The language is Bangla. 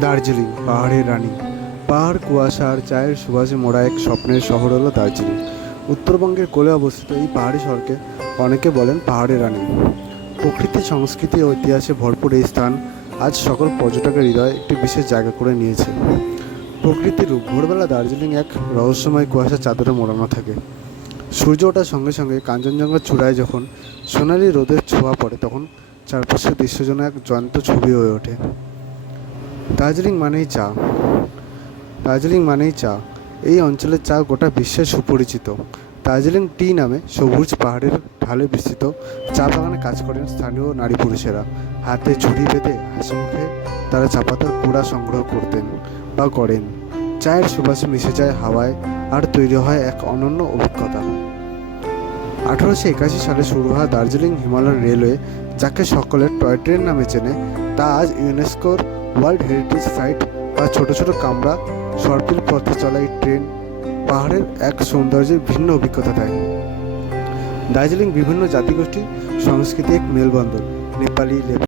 দার্জিলিং পাহাড়ের রানী। পাহাড়, কুয়াশা আর চায়ের সুবাসে মোড়া এক স্বপ্নের শহর হলো দার্জিলিং। উত্তরবঙ্গের কোলে অবস্থিত এই পাহাড়ি শহরকে অনেকে বলেন পাহাড়ের রানী। প্রকৃতি, সংস্কৃতি ও ইতিহাসে ভরপুর এই স্থান আজ সকল পর্যটকের হৃদয়ে একটি বিশেষ জায়গা করে নিয়েছে। প্রকৃতির রূপ। ভোরবেলা দার্জিলিং এক রহস্যময় কুয়াশার চাদরে মোড়ানো থাকে। সূর্য ওঠার সঙ্গে সঙ্গে কাঞ্চনজঙ্ঘার চূড়ায় যখন সোনালি রোদের ছোঁয়া পড়ে, তখন চারপাশের দৃশ্য যেন এক জ্যান্ত ছবি হয়ে ওঠে। দার্জিলিং মানেই চা। দার্জিলিং মানেই চা। এই অঞ্চলের চা গোটা বিশ্বে সুপরিচিত। দার্জিলিং টি নামে সবুজ পাহাড়ের ঢালে বিস্তৃত চা বাগানে কাজ করেন স্থানীয় নারী পুরুষেরা। হাতে ঝুড়ি বেঁধে হাসিমুখে তারা চা পাতার কুড়া সংগ্রহ করতেন বা করেন। চায়ের সুবাসে মিশে যায় হাওয়ায়, আর তৈরি হয় এক অনন্য অভিজ্ঞতা। 1881 সালে শুরু হয় দার্জিলিং হিমালয়ান রেলওয়ে, যাকে সকলের টয় ট্রেন নামে চেনে। তা আজ ইউনেস্কোর ওয়ার্ল্ড হেরিটেজ সাইট। বা ছোট ছোট কামরা সর্পিল পথে চলা এই ট্রেন পাহাড়ের এক সৌন্দর্যের ভিন্ন অভিজ্ঞতা দেয়। দার্জিলিং বিভিন্ন জাতিগোষ্ঠী সংস্কৃতি এক মেলবন্ধন। নেপালি,